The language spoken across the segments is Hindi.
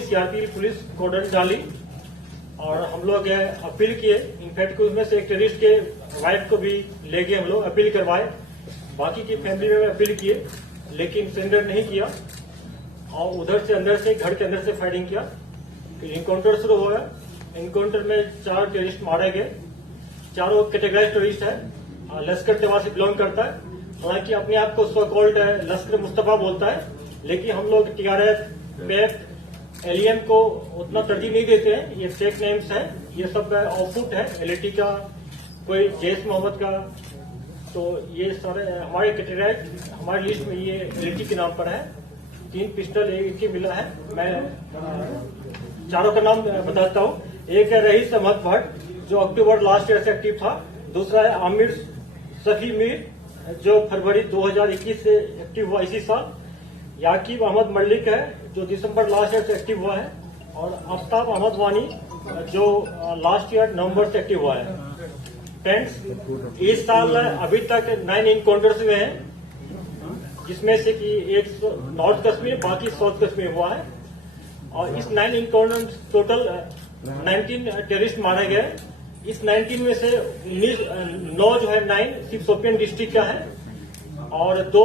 सीआरपी पुलिस कोडन डाली और हम लोग अपील किए। इनफैक्ट उसमें से एक टेररिस्ट के वाइफ को भी ले गए, हम लोग अपील करवाए। बाकी की फैमिली में अपील किए लेकिन सरेंडर नहीं किया और उधर से अंदर से घर के अंदर से फायरिंग किया। इनकाउंटर शुरू हुआ। इनकाउंटर में 4 टेररिस्ट मारे गए। चारों कैटेगराइज टेररिस्ट है, लश्कर तैयबा से बिलोंग करता है। हालांकि अपने आप को सो कॉल्ड लश्कर मुस्तफा बोलता है, लेकिन हम लोग टीआरएफ, पेप, एलियन को उतना तरजीह नहीं देते हैं। ये फेक नेम्स हैं, ये सब आउटपुट है एलटी का, कोई जैश मोहम्मद का। तो ये सारे हमारे कैटेगराइज हमारी लिस्ट में ये एलटी के नाम पर है। 3 पिस्टल एक ही मिला है। मैं चारों का नाम बताता हूँ। एक है रईस अहमद भट्ट जो अक्टूबर लास्ट ईयर से एक्टिव था। दूसरा है आमिर सफी मीर जो फरवरी 2021 से एक्टिव हुआ इसी साल। याकीब अहमद मलिक है जो दिसंबर लास्ट ईयर से एक्टिव हुआ है। और आफ्ताब अहमद वानी जो लास्ट ईयर नवंबर से एक्टिव हुआ है। फ्रेंड्स, इस साल अभी तक 9 इनकाउंटर्स हुए हैं, जिसमें से कि एक नॉर्थ कश्मीर, बाकी साउथ कश्मीर हुआ है। और इस 9 इनकाउंटर टोटल 19 टेररिस्ट मारे गए। इस 19 में से 9 जो है 9 सिर्फ शोपियान डिस्ट्रिक्ट का है और 2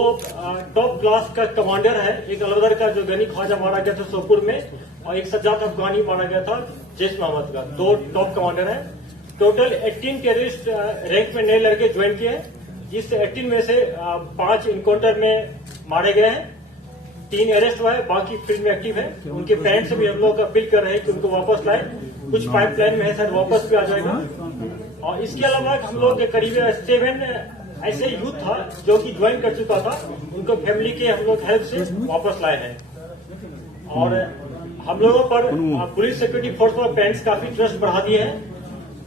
टॉप क्लास का कमांडर है। एक अलवदर का जो गनी ख्वाजा मारा गया था सोपुर में, और एक सज्जाद अफगानी मारा गया था जैश मोहम्मद का। 2 टॉप कमांडर है। टोटल 18 टेररिस्ट रैंक में नए लड़के ज्वाइन किए हैं, जिससे 18 में से 5 इनकाउंटर में मारे गए हैं। 3 अरेस्ट हुआ है, बाकी फील्ड में एक्टिव है। उनके पेरेंट्स से भी हम लोग अपील कर रहे हैं कि उनको वापस लाए। कुछ पाइपलाइन में है, शायद वापस भी आ जाएगा। और इसके अलावा हम लोग करीब 7 ऐसे यूथ था जो कि ज्वाइन कर चुका था, उनको फैमिली के हम लोग हेल्प से वापस लाए हैं। और हम लोगों पर पुलिस सिक्योरिटी फोर्स पर पेरेंट्स काफी ट्रस्ट बढ़ा दिए हैं।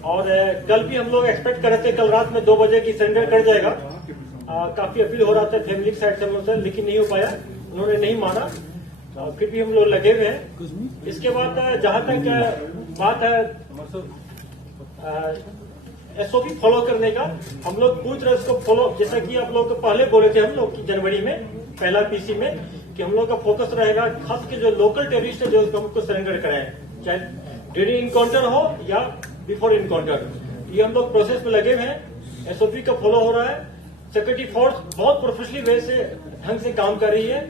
और कल भी हम लोग एक्सपेक्ट कर रहे थे कल रात में 2 बजे की सरेंडर कर जाएगा। काफी अपील हो रहा था फैमिली की साइड से हम लोग से, लेकिन नहीं हो पाया, उन्होंने नहीं माना। फिर भी हम लोग लगे हुए हैं। इसके बाद जहां तक बात है एसओपी फॉलो करने का, हम लोग पूरी तरह इसको फॉलो, जैसा कि आप लोग पहले बोले थे हम लोग कि जनवरी में पहला पीसी में कि हम लोग का फोकस रहेगा खास के जो लोकल टेररिस्ट है जो हमको सरेंडर कराएं, चाहे ड्यूरिंग इनकाउंटर हो या बिफोर इनकाउंटर। ये हम लोग प्रोसेस में लगे हुए हैं। एसओपी का फॉलो हो रहा है। सिक्योरिटी फोर्स बहुत प्रोफेशनली वे से ढंग से काम कर रही है।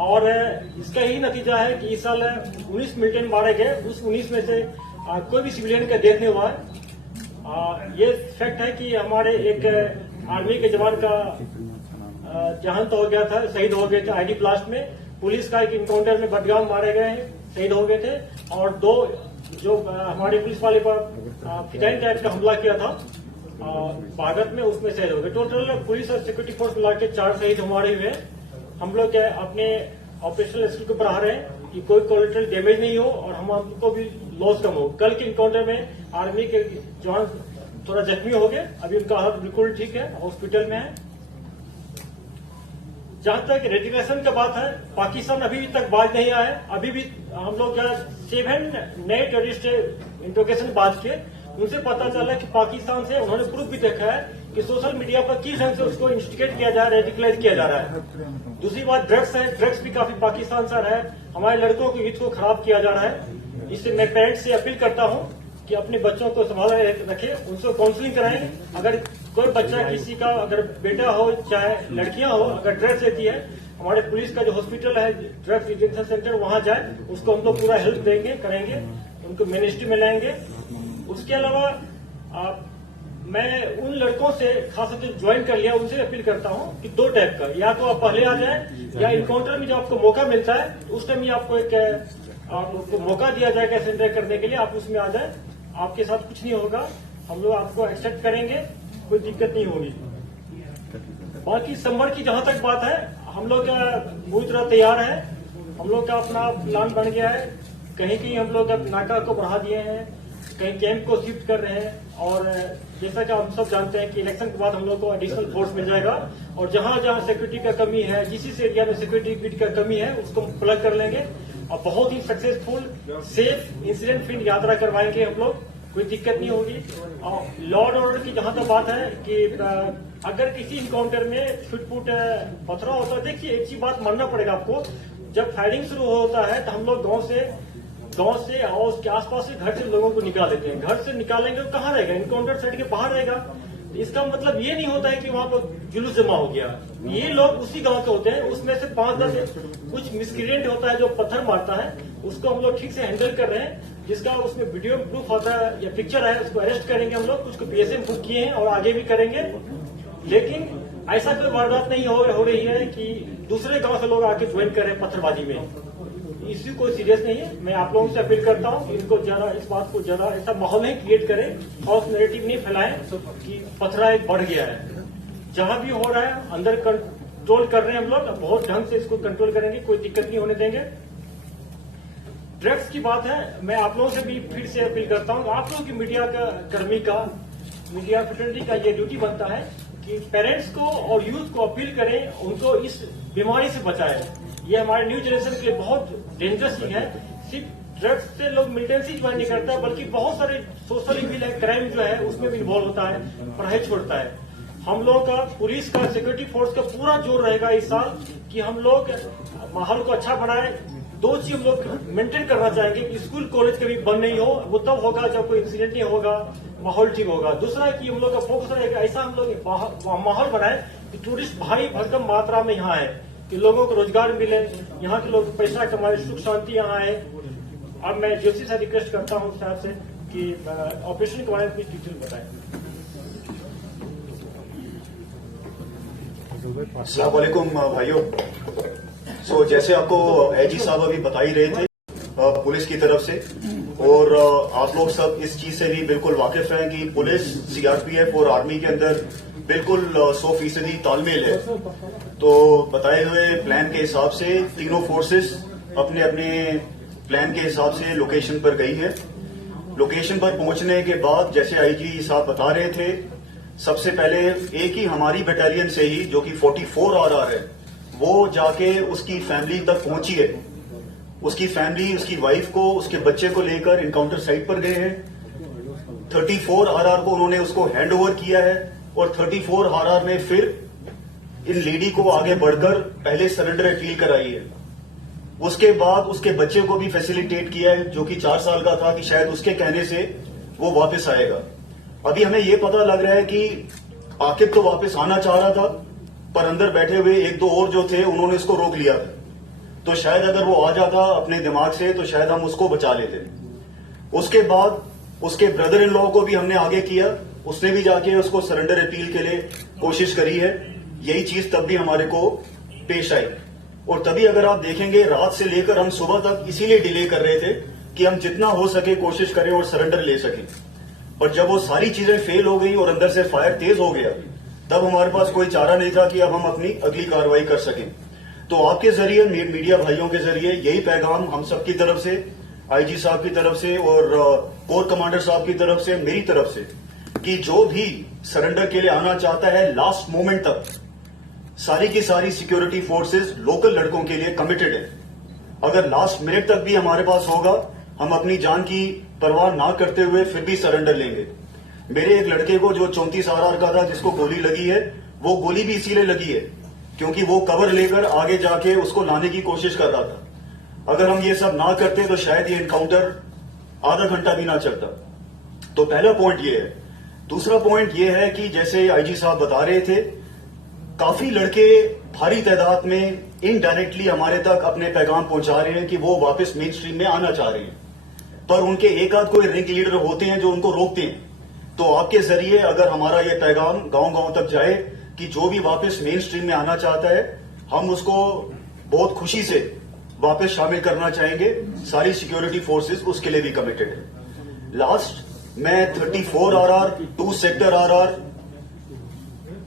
और इसका यही नतीजा है कि इस साल 19 मिलिटेंट मारे गए। उस 19 में से कोई भी सिविलियन का डेथ नहीं हुआ है। ये फैक्ट है कि हमारे एक आर्मी के जवान का जहां तो हो गया था, शहीद हो गए थे आईडी ब्लास्ट में। पुलिस का एक इनकाउंटर में बदगाम मारे गए हैं, शहीद हो गए थे। और 2 जो हमारे पुलिस वाले पर फिटाइन टाइप का हमला किया था भारत में, उसमें शहीद हो गए। टोटल पुलिस और सिक्योरिटी फोर्स मिला के 4 शहीद हमारे हुए। हम लोग अपने ऑपरेशनल स्किल को बढ़ा रहे हैं कि कोई कोलेटरल डैमेज नहीं हो और हमको भी लॉस कम हो। कल के इनकाउंटर में आर्मी के जवान थोड़ा जख्मी हो गए, अभी उनका हालत बिल्कुल ठीक है, हॉस्पिटल में है। जहां तक रेजिग्नेशन का बात है, पाकिस्तान अभी तक बाज नहीं आया है। अभी भी हम लोग 7 नए टेररिस्ट इंट्रोगेशन बात किए, उनसे पता चला कि पाकिस्तान से उन्होंने प्रूफ भी देखा है कि सोशल मीडिया पर किस ढंग से उसको इंस्टिगेट किया जा रहा है, रेडिकलाइज किया जा रहा है। दूसरी बात ड्रग्स है, ड्रग्स भी काफी पाकिस्तान से आ रहा है, हमारे लड़कों के हित को खराब किया जा रहा है। इससे मैं पेरेंट्स से अपील करता हूं कि अपने बच्चों को संभाल रखें, उनसे काउंसलिंग कराएं। अगर कोई बच्चा किसी का, अगर बेटा हो चाहे लड़कियां हो, अगर ड्रग्स लेती है, हमारे पुलिस का जो हॉस्पिटल है ड्रग्स डिटेंशन सेंटर, वहां जाए, उसको हम लोग पूरा हेल्प देंगे, करेंगे, उनको मिनिस्ट्री में लाएंगे। उसके अलावा मैं उन लड़कों से खासतौर से ज्वाइन कर लिया, उनसे अपील करता हूं कि 2 टाइप का, या तो आप पहले आ जाएं या इनकाउंटर में जब आपको मौका मिलता है उस टाइम ही आपको आपको मौका दिया जाएगा सरेंडर करने के लिए, आप उसमें आ जाए। आपके साथ कुछ नहीं होगा, हम लोग आपको एक्सेप्ट करेंगे, कोई दिक्कत नहीं होगी। बाकी समर की जहां तक बात है, हम लोग पूरी तरह तैयार है। हम लोग का अपना प्लान बन गया है। कहीं कहीं हम लोग नाका को बढ़ा दिए हैं, कहीं कैंप को शिफ्ट कर रहे हैं। और जैसा कि हम सब जानते हैं कि इलेक्शन के बाद हम लोग को एडिशनल फोर्स मिल जाएगा और जहां जहां सिक्योरिटी का कमी है, जिस जिस एरिया में सिक्योरिटी बिट का कमी है, उसको प्लग कर लेंगे और बहुत ही सक्सेसफुल सेफ इंसिडेंट फ्री यात्रा करवाएंगे हम लोग। कोई दिक्कत नहीं होगी। और लॉ एंड ऑर्डर की जहां तक बात है कि अगर किसी इनकाउंटर में छुटपुट पथराव होता है, देखिए एक चीज बात मानना पड़ेगा आपको, जब फायरिंग शुरू होता है तो हम लोग गांव से गांव से और उसके आसपास से घर से लोगों को निकाल देते हैं। घर से निकालेंगे तो कहाँ रहेगा? इनकाउंटर साइड के बाहर रहेगा। इसका मतलब ये नहीं होता है कि वहां पर जुलूस जमा हो गया। ये लोग उसी गांव के होते हैं, उसमें से 5-10 कुछ मिसक्रिएंट होता है जो पत्थर मारता है, उसको हम लोग ठीक से हैंडल कर रहे हैं। जिसका उसमें वीडियो प्रूफ होता है या पिक्चर है, उसको अरेस्ट करेंगे हम लोग, उसको पीएसए में बुक किए हैं और आगे भी करेंगे। लेकिन ऐसा कोई वारदात नहीं हो रही है कि दूसरे गांव से लोग आके ज्वाइन कर रहे हैं पत्थरबाजी में। इसी कोई सीरियस नहीं है। मैं आप लोगों से अपील करता हूं कि इनको जरा इस बात को जरा ऐसा माहौल नहीं क्रिएट करें, फॉल्स नैरेटिव नहीं फैलाएं कि पथराव बढ़ गया है। जहां भी हो रहा है अंदर कंट्रोल कर रहे हैं हम लोग, बहुत ढंग से इसको कंट्रोल करेंगे, कोई दिक्कत नहीं होने देंगे। ड्रग्स की बात है, मैं आप लोगों से भी फिर से अपील करता हूं, आप लोगों की मीडिया का कर्मी का, मीडिया फ्रेटर्निटी का ये ड्यूटी बनता है कि पेरेंट्स को और यूथ को अपील करें, उनको इस बीमारी से बचाएं। ये हमारे न्यू जनरेशन के लिए बहुत डेंजरस चीज है। सिर्फ ड्रग्स से लोग मिलिटेंसी ज्वाइन नहीं करता, बल्कि बहुत सारे सोशल इविल है, क्राइम जो है उसमें भी इन्वॉल्व होता है, पढ़ाई छोड़ता है। हम लोगों का, पुलिस का, सिक्योरिटी फोर्स का पूरा जोर रहेगा इस साल कि हम लोग माहौल को अच्छा बनाए। 2 चीज हम लोग मेंटेन करना चाहेंगे कि स्कूल कॉलेज कभी बंद नहीं हो, वो तब होगा जब कोई इंसिडेंट नहीं होगा, माहौल ठीक होगा। दूसरा है कि हम लोग का फोकस रहेगा ऐसा हम लोग माहौल बनाए कि टूरिस्ट भारी भरकम मात्रा में यहाँ आए, कि लोगों को रोजगार मिले, यहाँ के लोग पैसा कमाए, सुख शांति यहाँ आए। अब मैं जोशी से रिक्वेस्ट करता हूँ साहब से कि ऑपरेशन के बारे में डिटेल बताएं। अस्सलाम वालेकुम भाइयों। जैसे आपको एजी साहब अभी बता ही रहे थे पुलिस की तरफ से, और आप लोग सब इस चीज से भी बिल्कुल वाकिफ हैं कि पुलिस, सीआरपीएफ और आर्मी के अंदर बिल्कुल 100% तालमेल है। तो बताए हुए प्लान के हिसाब से तीनों फोर्सेस अपने अपने प्लान के हिसाब से लोकेशन पर गई है। लोकेशन पर पहुंचने के बाद जैसे आईजी साहब बता रहे थे, सबसे पहले एक ही हमारी बटालियन से ही जो कि 44 RR है, वो जाके उसकी फैमिली तक पहुंची है। उसकी फैमिली, उसकी वाइफ को, उसके बच्चे को लेकर इनकाउंटर साइट पर गए हैं। 34 RR को उन्होंने उसको हैंड ओवर किया है और 34 RR ने फिर इन लेडी को आगे बढ़कर पहले सरेंडर अपील कराई है। उसके बाद उसके बच्चे को भी फैसिलिटेट किया है जो कि 4 साल का था, कि शायद उसके कहने से वो वापस आएगा। अभी हमें ये पता लग रहा है कि आकिब तो वापस आना चाह रहा था, पर अंदर बैठे हुए 1-2 और जो थे उन्होंने इसको रोक लिया था। तो शायद अगर वो आ जाता अपने दिमाग से तो शायद हम उसको बचा लेते। उसके बाद उसके ब्रदर इन लॉ को भी हमने आगे किया, उसने भी जाके उसको सरेंडर अपील के लिए कोशिश करी है। यही चीज तब भी हमारे को पेश आई, और तभी अगर आप देखेंगे रात से लेकर हम सुबह तक इसीलिए डिले कर रहे थे कि हम जितना हो सके कोशिश करें और सरेंडर ले सकें। पर जब वो सारी चीजें फेल हो गई और अंदर से फायर तेज हो गया, तब हमारे पास कोई चारा नहीं था कि अब हम अपनी अगली कार्रवाई कर सकें। तो आपके जरिए, मीडिया भाइयों के जरिए यही पैगाम हम सबकी तरफ से, आईजी साहब की तरफ से और कोर कमांडर साहब की तरफ से, मेरी तरफ से, कि जो भी सरेंडर के लिए आना चाहता है लास्ट मोमेंट तक, सारी की सारी सिक्योरिटी फोर्सेस लोकल लड़कों के लिए कमिटेड है। अगर लास्ट मिनट तक भी हमारे पास होगा, हम अपनी जान की परवाह ना करते हुए फिर भी सरेंडर लेंगे। मेरे एक लड़के को जो 34 RR का था, जिसको गोली लगी है, वो गोली भी इसीलिए लगी है क्योंकि वो कवर लेकर आगे जाके उसको लाने की कोशिश कर रहा था। अगर हम ये सब ना करते तो शायद ये एनकाउंटर आधा घंटा भी ना चलता। तो पहला पॉइंट ये है। दूसरा पॉइंट ये है कि जैसे आईजी साहब बता रहे थे, काफी लड़के भारी तादाद में इनडायरेक्टली हमारे तक अपने पैगाम पहुंचा रहे हैं कि वो वापस मेन स्ट्रीम में आना चाह रहे हैं, पर उनके एक आध कोई रिंग लीडर होते हैं जो उनको रोकते हैं। तो आपके जरिए अगर हमारा ये पैगाम गांव-गांव तक जाए कि जो भी वापस मेन स्ट्रीम में आना चाहता है, हम उसको बहुत खुशी से वापस शामिल करना चाहेंगे। सारी सिक्योरिटी फोर्सेस उसके लिए भी कमिटेड है। लास्ट मैं 34 RR, 2 सेक्टर RR,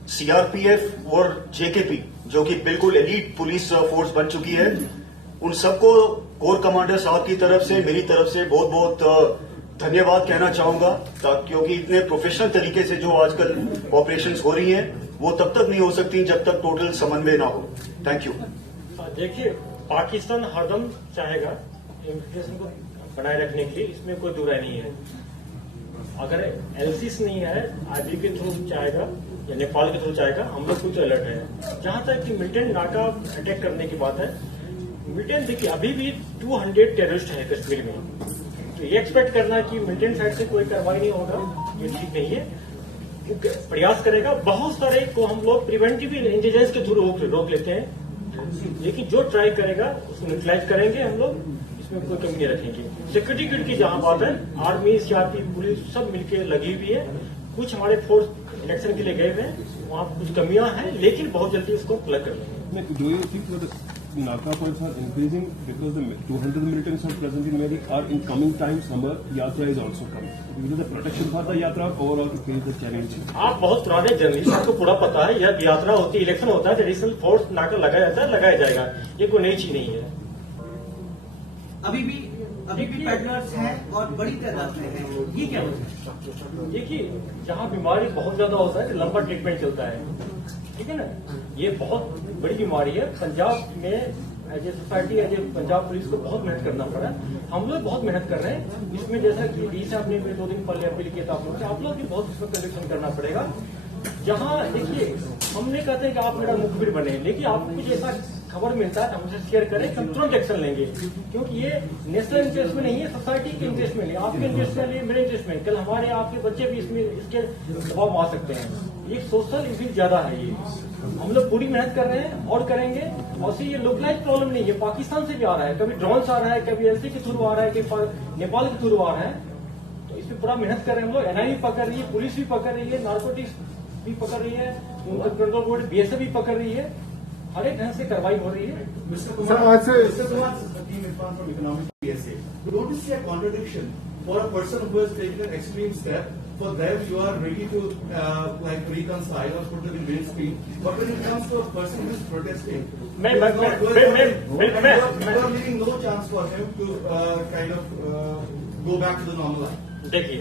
सीआरपीएफ और जेकेपी जो कि बिल्कुल एलीट पुलिस फोर्स बन चुकी है, उन सबको कोर कमांडर साहब की तरफ से, मेरी तरफ से बहुत बहुत धन्यवाद कहना चाहूंगा, क्योंकि इतने प्रोफेशनल तरीके से जो आजकल ऑपरेशंस हो रही हैं वो तब तक नहीं हो सकती जब तक टोटल समन्वय ना हो। Thank you. देखिए, पाकिस्तान हरदम चाहेगा इन्फ्लेशन को बनाए रखने के लिए, इसमें कोई दुराई नहीं है। अगर एलसीस नहीं है, आईबी के थ्रू चाहेगा या नेपाल के थ्रू चाहेगा, हम लोग कुछ अलर्ट है। जहां तक कि मिलिटेंट नाका अटैक करने की बात है, मिलिटेंट देखिए अभी भी 200 टेररिस्ट है कश्मीर में, तो ये एक्सपेक्ट करना कि मिलिटेंट साइड से कोई कार्रवाई नहीं होगा ये ठीक नहीं है। वो प्रयास करेगा, बहुत सारे को हम लोग प्रिवेंटिव इंटेलिजेंस के थ्रू रोक लेते हैं, लेकिन जो ट्राई करेगा उसको न्यूट्रलाइज करेंगे हम लोग, इसमें कोई कमी नहीं रखेंगे। सिक्योरिटी किट की जहां बात है, आर्मी सीआरपी पुलिस सब मिलकर लगी हुई है। कुछ हमारे फोर्स इलेक्शन के लिए गए हुए हैं, वहां कुछ कमियां हैं, लेकिन बहुत जल्दी उसको प्लग कर लेंगे। Do you think that the Naka points are increasing because the 200 militants are present in Meri, or in coming time summer Yatra is also coming? Is it the protection for the Yatra overall to face the challenge? आप बहुत पुराने जर्नलिस्ट, आपको पूरा पता है, जब यात्रा होती है, इलेक्शन होता है, ट्रेडिशनल फोर्स नाका लगाया जाता है, लगाया जाएगा, ये कोई नई चीज नहीं है। अभी भी पैटर्नर्स हैं और बड़ी तादाद में हैं, ये क्या वजह है? देखिए जहाँ बीमारी बहुत ज्यादा होता है तो लंबा ट्रीटमेंट चलता है, ठीक है ना। ये बहुत बड़ी बीमारी है। पंजाब में as a society, as a Punjab police को बहुत मेहनत करना पड़ा, हम लोग बहुत मेहनत कर रहे हैं इसमें। जैसा कि डी साहब ने 2 दिन पहले अपील किया था आप लोग भी बहुत इसमें कन्विक्शन करना पड़ेगा। जहाँ देखिए हमने कहते हैं कि आप मेरा मुखबिर बने, लेकिन आपको कुछ ऐसा खबर मिलता है हमसे शेयर करें, हम तुरंत एक्शन लेंगे, क्योंकि ये नेशनल इंटरेस्ट में नहीं है, सोसाइटी के इंटरेस्ट में नहीं, आपके इंटरेस्ट में नहीं, मेरे इंटरेस्ट में। कल हमारे आपके बच्चे भी इसमें इसके दबाव में आ सकते हैं। ये सोशल इश्यू ज्यादा है, ये हम लोग पूरी मेहनत कर रहे हैं और करेंगे। और से ये लोकलाइज प्रॉब्लम नहीं है, पाकिस्तान से भी आ रहा है, कभी ड्रोन आ रहा है, कभी एलसी के थ्रू आ रहा है, कभी नेपाल के थ्रू आ रहा है, तो इस पर पूरा मेहनत कर रहे हैं हम लोग। एनआई भी पकड़ रही है, पुलिस भी पकड़ रही है, नार्कोटिक्स भी पकड़ रही है, उनका कंट्रोल बोर्ड बीएसएफ भी पकड़ रही है, हर एक ढंग से कार्रवाई हो रही है। Don't you see a contradiction for a person who has taken an extreme step? For them, you are ready to reconcile or put them in mainstream. But when it comes to a person who is protesting, you are leaving no chance for him to go back to the normal life. देखिए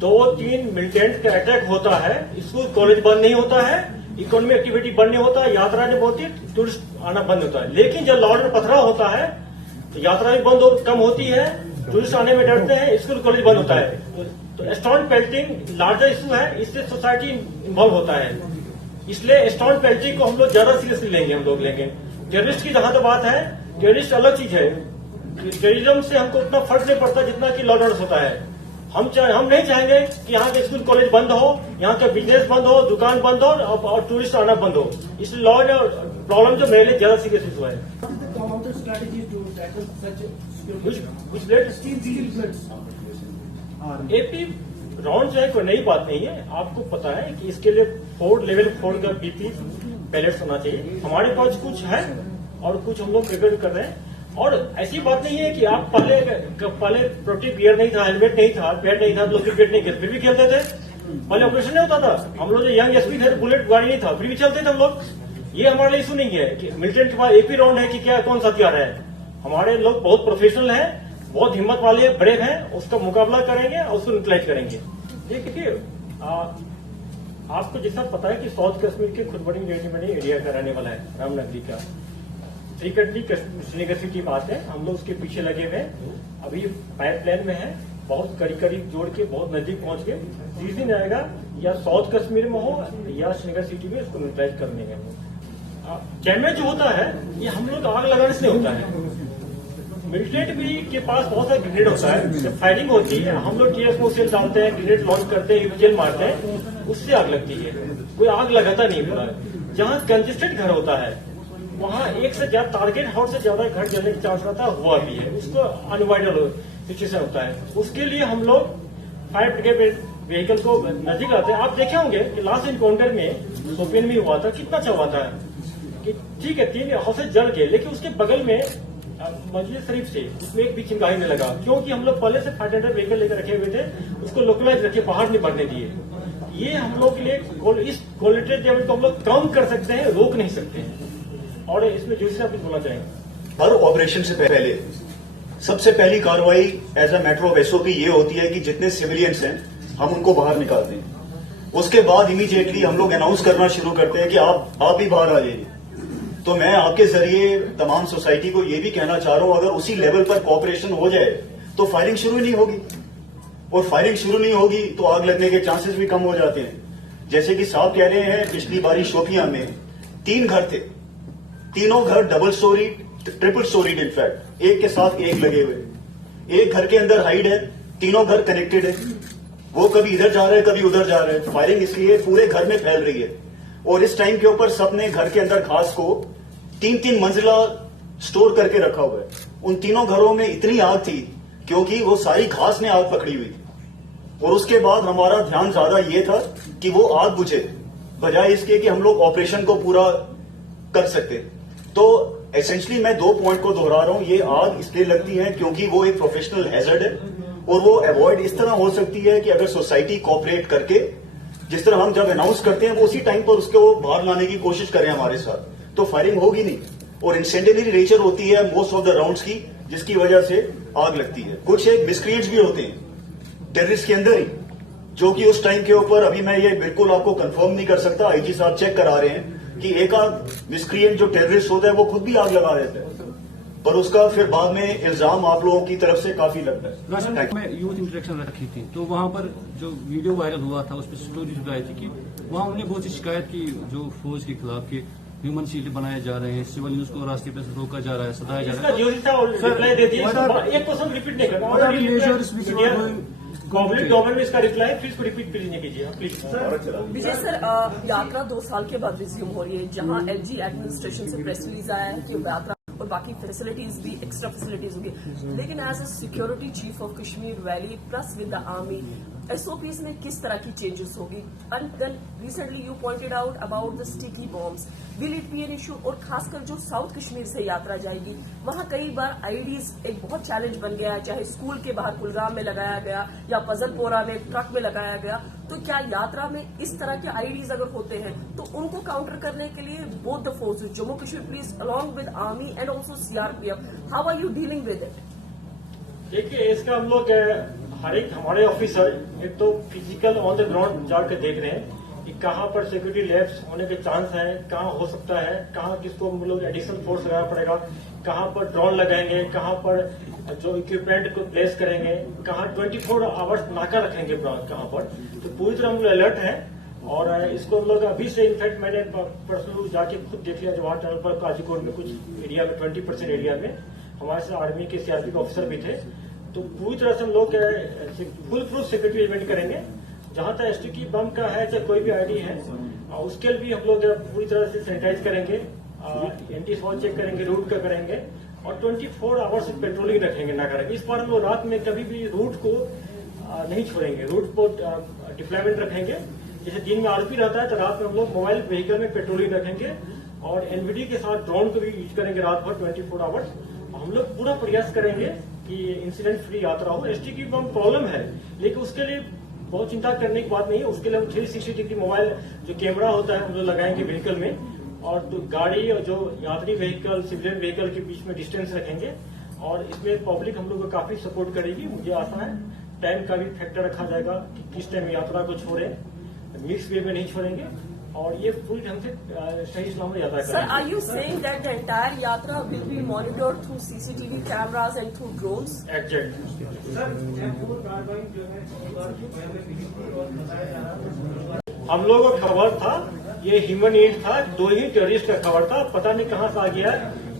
2-3 मिलिटेंट का अटैक होता है, स्कूल कॉलेज बंद नहीं होता है, इकोनॉमिक एक्टिविटी बंद नहीं होता है, यात्रा नहीं होती, टूरिस्ट आना बंद होता है। लेकिन जब लॉ में पथराव होता है तो यात्रा भी बंद कम होती है, टूरिस्ट आने में डरते हैं, स्कूल कॉलेज बंद होता है। तो स्टोन पेल्टिंग लार्जर इशू है, इससे सोसाइटी इन्वॉल्व होता है, इसलिए स्टोन पेल्टिंग को हम लोग ज्यादा सीरियसली लेंगे। हम लोग लेंगे टेररिस्ट की जहां तक बात है, टेररिस्ट अलग चीज है, टेररिज्म से हमको उतना फर्क नहीं पड़ता जितना कि लॉ ऑर्डर होता है। हम नहीं चाहेंगे कि यहाँ के स्कूल कॉलेज बंद हो, यहाँ का बिजनेस बंद हो, दुकान बंद हो और टूरिस्ट आना बंद हो। इसलिए लॉ प्रॉब्लम जो मेरे लिए ज्यादा सीरियस इशू है। एपी राउंड जो है कोई नई बात नहीं है, आपको पता है कि इसके लिए लेवल 4 का बीपी पैलेट्स होना चाहिए। हमारे पास कुछ है और कुछ हम लोग प्रिपेयर कर रहे हैं। और ऐसी बात नहीं है कि आप पहले प्रोटेक्टिव गियर नहीं था, हेलमेट नहीं था, पैड नहीं था, तो क्रिकेट नहीं खेलते, फिर भी खेलते थे। पहले ऑपरेशन नहीं होता था, हम लोग जो यंग एसपी थे, बुलेट गाड़ी नहीं था, फिर भी चलते थे हम लोग। ये हमारे लिए इशू नहीं है कि मिलिटेंट के बाद एपी राउंड है कि क्या कौन सा हथियार है। हमारे लोग बहुत प्रोफेशनल हैं, बहुत हिम्मत वाले ब्रेव हैं, उसका मुकाबला करेंगे और उसको न्यूट्रलाइज करेंगे। देखिए आपको जैसा पता है कि साउथ कश्मीर के खुदबड़ी एरिया का रहने वाला है, रामनगरी का। फ्रीक्वेंटली श्रीनगर सिटी में आते हैं, हम लोग उसके पीछे लगे हुए हैं, अभी पाइपलाइन में है, बहुत करीब जोड़ के बहुत नजदीक पहुंच गए। जिस दिन आएगा या साउथ कश्मीर में हो या श्रीनगर सिटी में, उसको न्यूट्रलाइज कर देंगे। डैमेज जो होता है ये हम लोग आग लगाने से नहीं होता है। मिलिटेंट भी के पास बहुत सारा ग्रेनेड होता है, जब फायरिंग होती है हम लोग टीएसओ सेल डालते हैं, ग्रेनेड लॉन्च करते हैं, यूजेल मारते हैं, उससे आग लगती है। कोई आग लगाता नहीं पूरा। जहां कंजेस्टेड घर होता है वहां एक से ज्यादा टारगेट हाउस से ज्यादा घर जलने की चांस रहता है, हुआ भी है, उसको अनअवॉइडेबल सिचुएशन होता है। उसके लिए हम लोग फायर ब्रिगेड व्हीकल को नजदीक लाते हैं। आप देखे होंगे कि लास्ट इनकाउंटर में शोपियन में हुआ था, कितना अच्छा हुआ था कि ठीक है 3 हाउसेज जल गए, लेकिन उसके बगल में मस्जिद शरीफ से उसमें एक भी चिंगारी नहीं लगा, क्योंकि हम लोग पहले से फायर व्हीकल लेकर रखे हुए थे, उसको लोकलाइज रखे, बाहर नहीं बढ़ने दिए। ये हम लोग के लिए इस क्वालिटी लेवल को हम लोग कम कर सकते हैं, रोक नहीं सकते हैं। और इसमें जोशी साहब कुछ बोलना चाहेंगे। हर ऑपरेशन से पहले सबसे पहली कार्रवाई as a matter of SOP ये होती है कि जितने सिविलियंस हैं हम उनको बाहर निकालते हैं। उसके बाद इमीडिएटली हम लोग अनाउंस करना शुरू करते हैं कि आप भी बाहर आ जाइए। तो मैं आपके जरिए तमाम सोसाइटी को ये भी कहना चाह रहा हूं, अगर उसी लेवल पर कोऑपरेशन हो जाए तो फायरिंग शुरू ही नहीं होगी, और फायरिंग शुरू नहीं होगी तो आग लगने के चांसेस भी कम हो जाते हैं। जैसे कि साहब कह रहे हैं, पिछली बारी शोपियां में 3 घर थे, तीनों घर double storey, triple storeyed in fact, एक के साथ एक लगे हुए। एक घर के अंदर हाइड है, तीनों घर कनेक्टेड है। वो कभी इधर जा रहे हैं, कभी उधर जा रहे हैं। फायरिंग इसलिए पूरे घर में फैल रही है। और इस टाइम के ऊपर सबने घर के अंदर घास को 3-3 मंजिला स्टोर करके रखा हुआ है। उन तीनों घरों में इतनी आग थी क्योंकि वो सारी घास ने आग पकड़ी हुई थी। और उसके बाद हमारा ध्यान ज्यादा ये था कि वो आग बुझे, बजाय इसके कि हम लोग ऑपरेशन को पूरा कर सकते। तो एसेंशियली मैं 2 पॉइंट को दोहरा रहा हूं। ये आग इसलिए लगती है क्योंकि वो एक प्रोफेशनल हैजर्ड है और वो अवॉइड इस तरह हो सकती है कि अगर सोसाइटी कोऑपरेट करके, जिस तरह हम जब अनाउंस करते हैं वो उसी टाइम पर उसको बाहर लाने की कोशिश करें हमारे साथ, तो फायरिंग होगी नहीं। और इंसेंडियरी नेचर होती है मोस्ट ऑफ द राउंड्स की, जिसकी वजह से आग लगती है। कुछ एक मिसक्रिएंट्स भी होते हैं टेररिस्ट के अंदर ही, जो कि उस टाइम के ऊपर अभी मैं ये बिल्कुल आपको कंफर्म नहीं कर सकता। आईजी साहब चेक करा रहे हैं कि एक आध मिसक्रिएंट जो टेररिस्ट होता है वो खुद भी आग लगा देता है, पर उसका फिर बाद में इल्जाम आप लोगों की तरफ से काफी लगता है। राशन में यूथ इंटरेक्शन रखी थी, तो वहाँ पर जो वीडियो वायरल हुआ था उस पर स्टोरी सुनाई थी कि वहाँ उन्होंने बहुत सी शिकायत की जो फौज के खिलाफ के ह्यूमन शील्ड बनाए जा रहे हैं, सिविल न्यूज को रास्ते पे से रोका जा रहा है, सताया जा रहा है। रिप्लाई दे दिया, एक क्वेश्चन रिपीट नहीं करना। गवर्नमेंट में इसका रिप्लाई प्लीज रिपीट प्लीज नहीं कीजिए प्लीज। विजय सर, यात्रा 2 साल के बाद रिज्यूम हो रही है, जहां एलजी एडमिनिस्ट्रेशन से प्रेस रिलीज आया है कि यात्रा और बाकी फैसिलिटीज भी, एक्स्ट्रा फैसिलिटीज होगी, लेकिन as a security chief of Kashmir valley plus with the army, SOPs में किस तरह की चेंजेस होगी? And then recently you pointed out about the sticky bombs, will it be an issue? और खासकर जो साउथ कश्मीर से यात्रा जाएगी, वहां कई बार आईडीज एक बहुत चैलेंज बन गया है, चाहे स्कूल के बाहर कुलगाम में लगाया गया या फजलपोरा में ट्रक में लगाया गया। तो क्या यात्रा में इस तरह के आईडीज अगर होते हैं तो उनको काउंटर करने के लिए both the forces, Jammu Kashmir police along with army and also CRPF, how are you dealing with it? देखिए, इसका हम लोग हर एक हमारे ऑफिसर एक तो फिजिकल ऑन द ग्राउंड जाकर देख रहे हैं कि कहाँ पर सिक्योरिटी लैब्स होने के चांस है, कहाँ हो सकता है, कहाँ किसको हम लोग एडिशनल फोर्स लगाना पड़ेगा, कहाँ पर ड्रोन लगाएंगे, कहाँ पर जो इक्विपमेंट को प्लेस करेंगे, कहाँ 24 आवर्स नाका रखेंगे, कहाँ पर। तो पूरी तरह हम लोग अलर्ट हैं और इसको हम लोग अभी से, इनफैक्ट मैंने पर्सनल जाके खुद देख लिया, जवाहर टनल पर काजीकोट में कुछ एरिया में 20% एरिया में हमारे साथ आर्मी के सीआरपी के ऑफिसर भी थे। तो पूरी तरह से हम लोग फुल प्रूफ सिक्योरिटी इवेंट करेंगे। जहां तक एसटीकी बम का है, चाहे कोई भी आईडी है, उसके लिए भी हम लोग पूरी तरह से सैनिटाइज करेंगे, एंटी स्पॉट चेक करेंगे, रूट का करेंगे और 24 आवर्स पेट्रोलिंग रखेंगे ना करेंगे। इस बार हम लोग रात में कभी भी रूट को नहीं छोड़ेंगे, रूट को डिप्लॉयमेंट रखेंगे। जैसे दिन में आरपी रहता है तो रात में हम लोग मोबाइल व्हीकल में पेट्रोलिंग रखेंगे और एनवीडी के साथ ड्रोन को भी यूज करेंगे रात भर 24 आवर्स। हम लोग पूरा प्रयास करेंगे कि इंसिडेंट फ्री यात्रा हो। एसटीकी बम प्रॉब्लम है, लेकिन उसके लिए बहुत चिंता करने की बात नहीं है। उसके लिए हम 360 डिग्री मोबाइल जो कैमरा होता है हम लोग लगाएंगे व्हीकल में, और तो गाड़ी और जो यात्री व्हीकल, सिविलियन व्हीकल के बीच में डिस्टेंस रखेंगे और इसमें पब्लिक हम लोग को काफी सपोर्ट करेगी। मुझे आशा है टाइम का भी फैक्टर रखा जाएगा कि किस टाइम यात्रा को छोड़े, मिक्स वे में नहीं छोड़ेंगे और ये पूरी ढंग से सही सलामत यात्रा करेंगे। Sir, are you saying that the entire yatra will be monitored through CCTV cameras and through drones? Exact. हम लोगों को खबर था, ये ह्यूमन एड था, 2 ही टेररिस्ट का खबर था, पता नहीं कहां से आ गया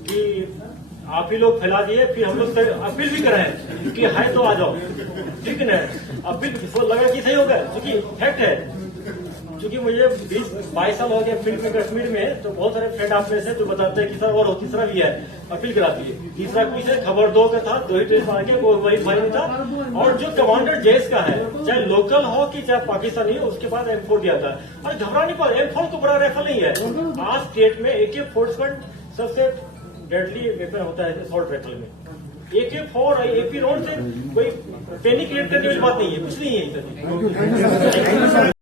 कि आप ही लोग फैला दिए। फिर हम लोग अपील भी कराए कि है तो आ जाओ, ठीक है ना। अपील लगा कि सही होगा, क्योंकि फैक्ट है। क्योंकि मुझे 20-22 साल हो गया फील्ड में कश्मीर में, तो बहुत सारे फ्रेंड आप में से जो बताते हैं कि सर और तीसरा भी है, अपील कराती है। तीसरा कुछ है, खबर 2 का था, 2 ही टेस्ट आ गया, वो वही भाई था। और जो कमांडर जेस का है, चाहे लोकल हो कि चाहे पाकिस्तानी हो, उसके बाद M4 दिया था। और घबरा नहीं पा, M4 तो बड़ा राइफल नहीं है। आज स्टेट में AK-47 सबसे डेडली वेपन होता है असॉल्ट राइफल में। AK-4 AP राउंड से कोई पैनिक क्रिएट करने वाली बात नहीं है, कुछ नहीं है।